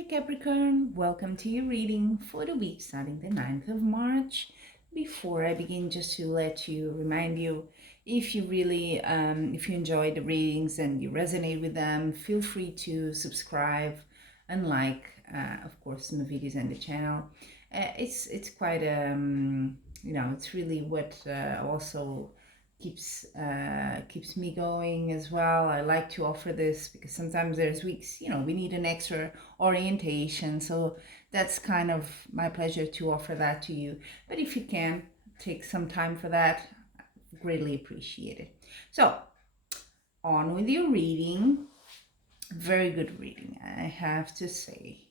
Hey Capricorn, welcome to your reading for the week starting the 9th of March. Before I begin, just to remind you, if you if you enjoy the readings and you resonate with them, feel free to subscribe and like, of course, my videos and the channel. It's quite, it's really what also keeps me going as well. I like to offer this because sometimes there's weeks, we need an extra orientation. So that's kind of my pleasure to offer that to you. But if you can take some time for that, greatly appreciate it. So on with your reading. Very good reading, I have to say.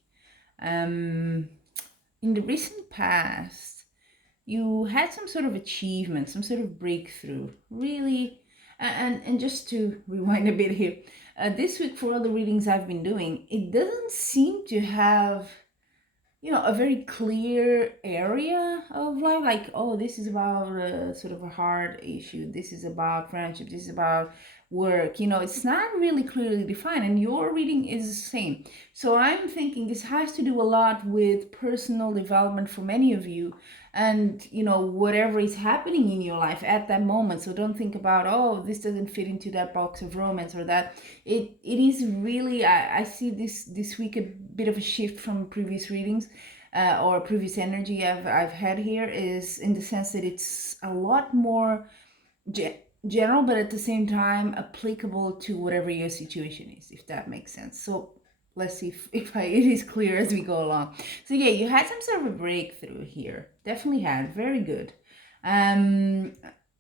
In the recent past, you had some sort of achievement, some sort of breakthrough, really. And just to rewind a bit here, this week for all the readings I've been doing, it doesn't seem to have a very clear area of life, like, oh, this is about sort of a hard issue, this is about friendship, this is about work. It's not really clearly defined, and your reading is the same. So I'm thinking this has to do a lot with personal development for many of you, and whatever is happening in your life at that moment. So don't think about, oh, this doesn't fit into that box of romance or that. It is really, I see this week a bit of a shift from previous readings, or previous energy I've had here, is in the sense that it's a lot more general, but at the same time applicable to whatever your situation is, if that makes sense. So let's see if it is clear as we go along. So yeah, you had some sort of a breakthrough here. Definitely had. Very good.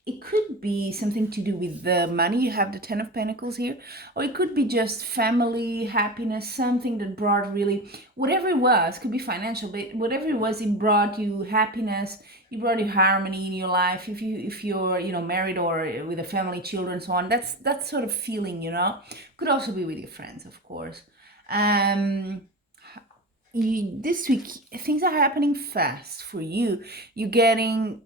It could be something to do with the money. You have the Ten of Pentacles here. Or it could be just family, happiness, something that brought really, whatever it was, could be financial, but whatever it was, it brought you happiness, it brought you harmony in your life. If you're, married or with a family, children, so on, that's that sort of feeling, Could also be with your friends, of course. This week things are happening fast for you. You're getting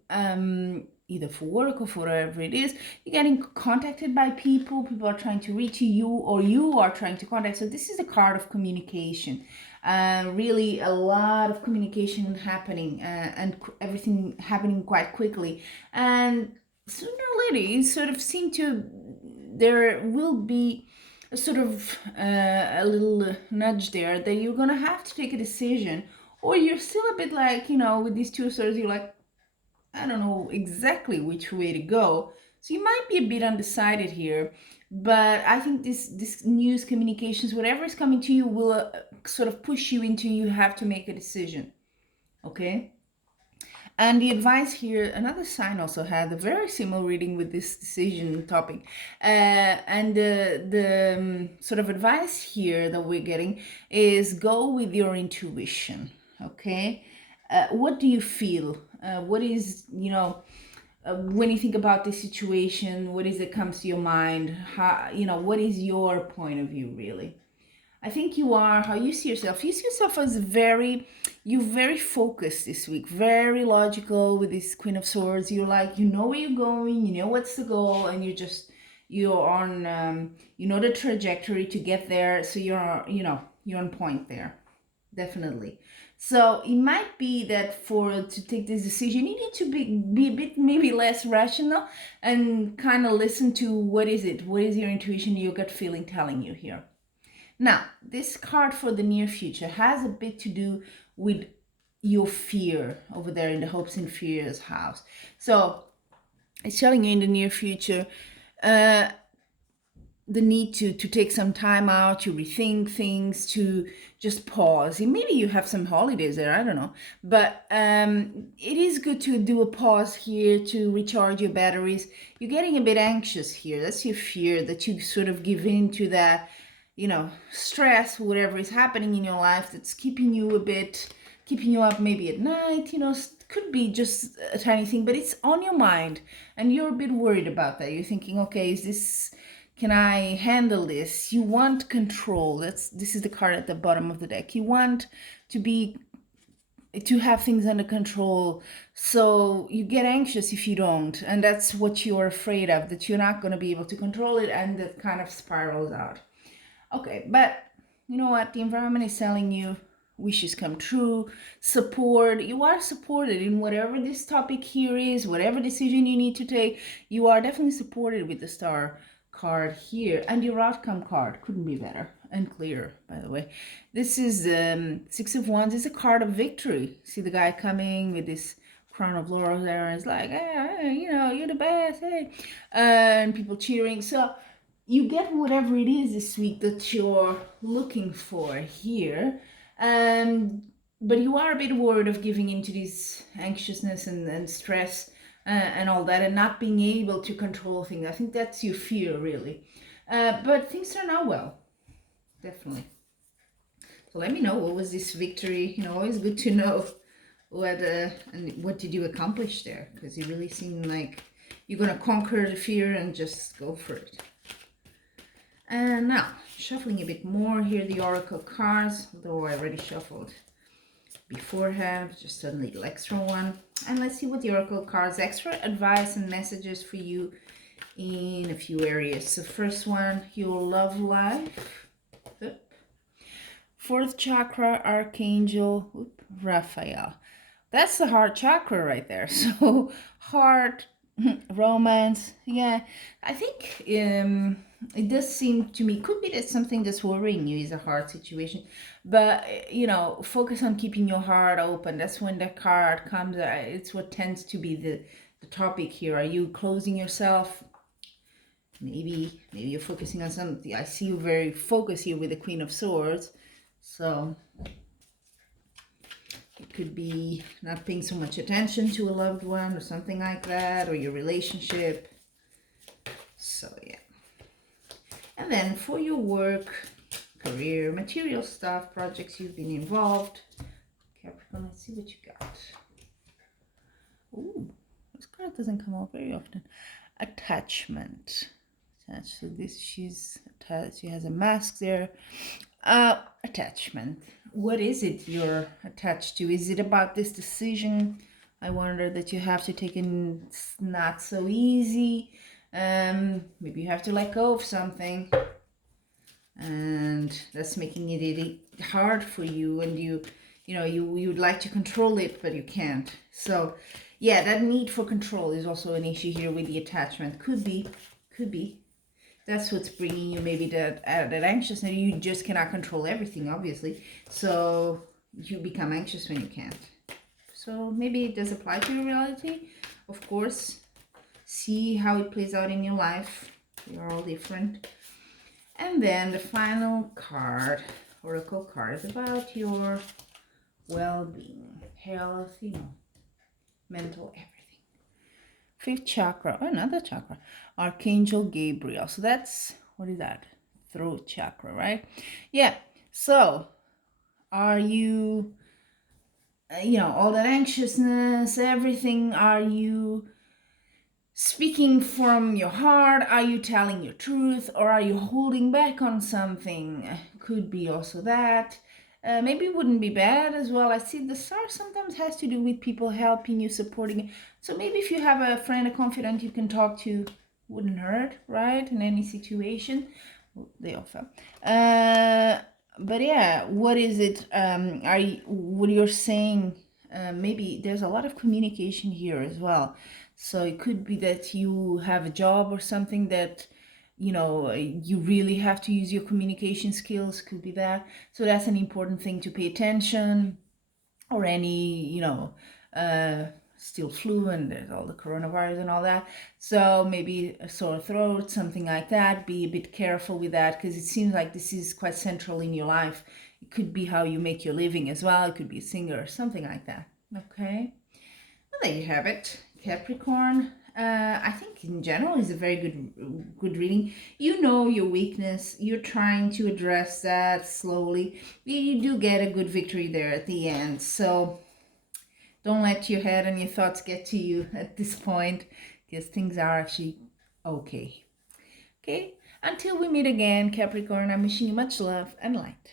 either for work or for whatever it is, you're getting contacted by people are trying to reach you, or you are trying to contact. So this is a card of communication. Really a lot of communication happening, and everything happening quite quickly, and sooner or later you sort of seem to, there will be a sort of a little nudge there that you're gonna have to take a decision, or you're still a bit like, with these two swords, you're like, I don't know exactly which way to go. So you might be a bit undecided here, but I think this news, communications, whatever is coming to you will sort of push you into, you have to make a decision. Okay. And the advice here, another sign also had a very similar reading with this decision topic. And the sort of advice here that we're getting is go with your intuition, okay? What do you feel? What is, when you think about this situation, what is it comes to your mind? How, what is your point of view, really? I think you are, how you see yourself. You see yourself as you're very focused this week, very logical with this Queen of Swords. You're like, you know where you're going, you know what's the goal, and you're on, the trajectory to get there. So you're on point there, definitely. So it might be that to take this decision, you need to be a bit maybe less rational and kind of listen to what is your intuition, your gut feeling telling you here. Now, this card for the near future has a bit to do with your fear over there in the hopes and fears house. So it's telling you in the near future, the need to take some time out, to rethink things, to just pause. And maybe you have some holidays there, I don't know. But it is good to do a pause here to recharge your batteries. You're getting a bit anxious here. That's your fear, that you sort of give in to that, stress, whatever is happening in your life that's keeping you up maybe at night, could be just a tiny thing, but it's on your mind and you're a bit worried about that. You're thinking, okay, can I handle this? You want control. This is the card at the bottom of the deck. You want to have things under control. So you get anxious if you don't. And that's what you're afraid of, that you're not going to be able to control it, and that kind of spirals out. Okay, but you know what? The environment is telling you, wishes come true, support. You are supported in whatever this topic here is, whatever decision you need to take. You are definitely supported with the star card here, and your outcome card couldn't be better and clearer, by the way. This is Six of Wands. It's a card of victory. See the guy coming with this crown of laurels there, and it's like, hey, you know, you're the best, hey, and people cheering. So you get whatever it is this week that you're looking for here. But you are a bit worried of giving into this anxiousness and stress and all that, and not being able to control things. I think that's your fear, really. But things turn out well, definitely. So let me know, what was this victory? You know, always good to know what did you accomplish there, because you really seem like you're gonna conquer the fear and just go for it. And now, shuffling a bit more here, the oracle cards, though I already shuffled beforehand, just a little extra one. And let's see what the oracle cards, extra advice and messages for you in a few areas. So first one, your love life. Fourth chakra, Archangel Raphael. That's the heart chakra right there. So heart, romance, yeah. I think it does seem to me, could be that something that's worrying you is a heart situation, but you know, focus on keeping your heart open. That's when the card comes. It's what tends to be the topic here. Are you closing yourself? Maybe you're focusing on something. I see you very focused here with the Queen of Swords, so it could be not paying so much attention to a loved one or something like that, or your relationship. So yeah. And then for your work, career, material stuff, projects you've been involved. Capricorn, let's see what you got. Ooh, this card doesn't come out very often. Attachment. So this, she's attached, she has a mask there. Attachment. What is it you're attached to? Is it about this decision, I wonder, that you have to take, and it's not so easy? Maybe you have to let go of something, and that's making it really hard for you, and you know, you would like to control it, but you can't. So yeah, that need for control is also an issue here with the attachment. Could be that's what's bringing you maybe that anxiousness. You just cannot control everything, obviously, so you become anxious when you can't. So maybe it does apply to your reality, of course. See how it plays out in your life. You're all different. And then the final card, oracle card, is about your well-being, health, you know, mental, everything. Fifth chakra, another chakra, Archangel Gabriel. So that's, what is that? Throat chakra, right? Yeah. So are you, you know, all that anxiousness, everything, are you speaking from your heart? Are you telling your truth, or are you holding back on something? Could be also that. Maybe it wouldn't be bad as well. I see the star sometimes has to do with people helping you, supporting you. So maybe if you have a friend, a confidant you can talk to, wouldn't hurt, right? In any situation. They all fell. But yeah, what is it? What you're saying? Maybe there's a lot of communication here as well. So it could be that you have a job or something that, you know, you really have to use your communication skills. Could be that. So that's an important thing to pay attention. Or any, you know, still flu, and there's all the coronavirus and all that. So maybe a sore throat, something like that. Be a bit careful with that, because it seems like this is quite central in your life. It could be how you make your living as well. It could be a singer or something like that. Okay. Well, there you have it, Capricorn. I think in general is a very good reading. You know your weakness. You're trying to address that slowly. You do get a good victory there at the end. So don't let your head and your thoughts get to you at this point, because things are actually okay. Okay? Until we meet again, Capricorn, I'm wishing you much love and light.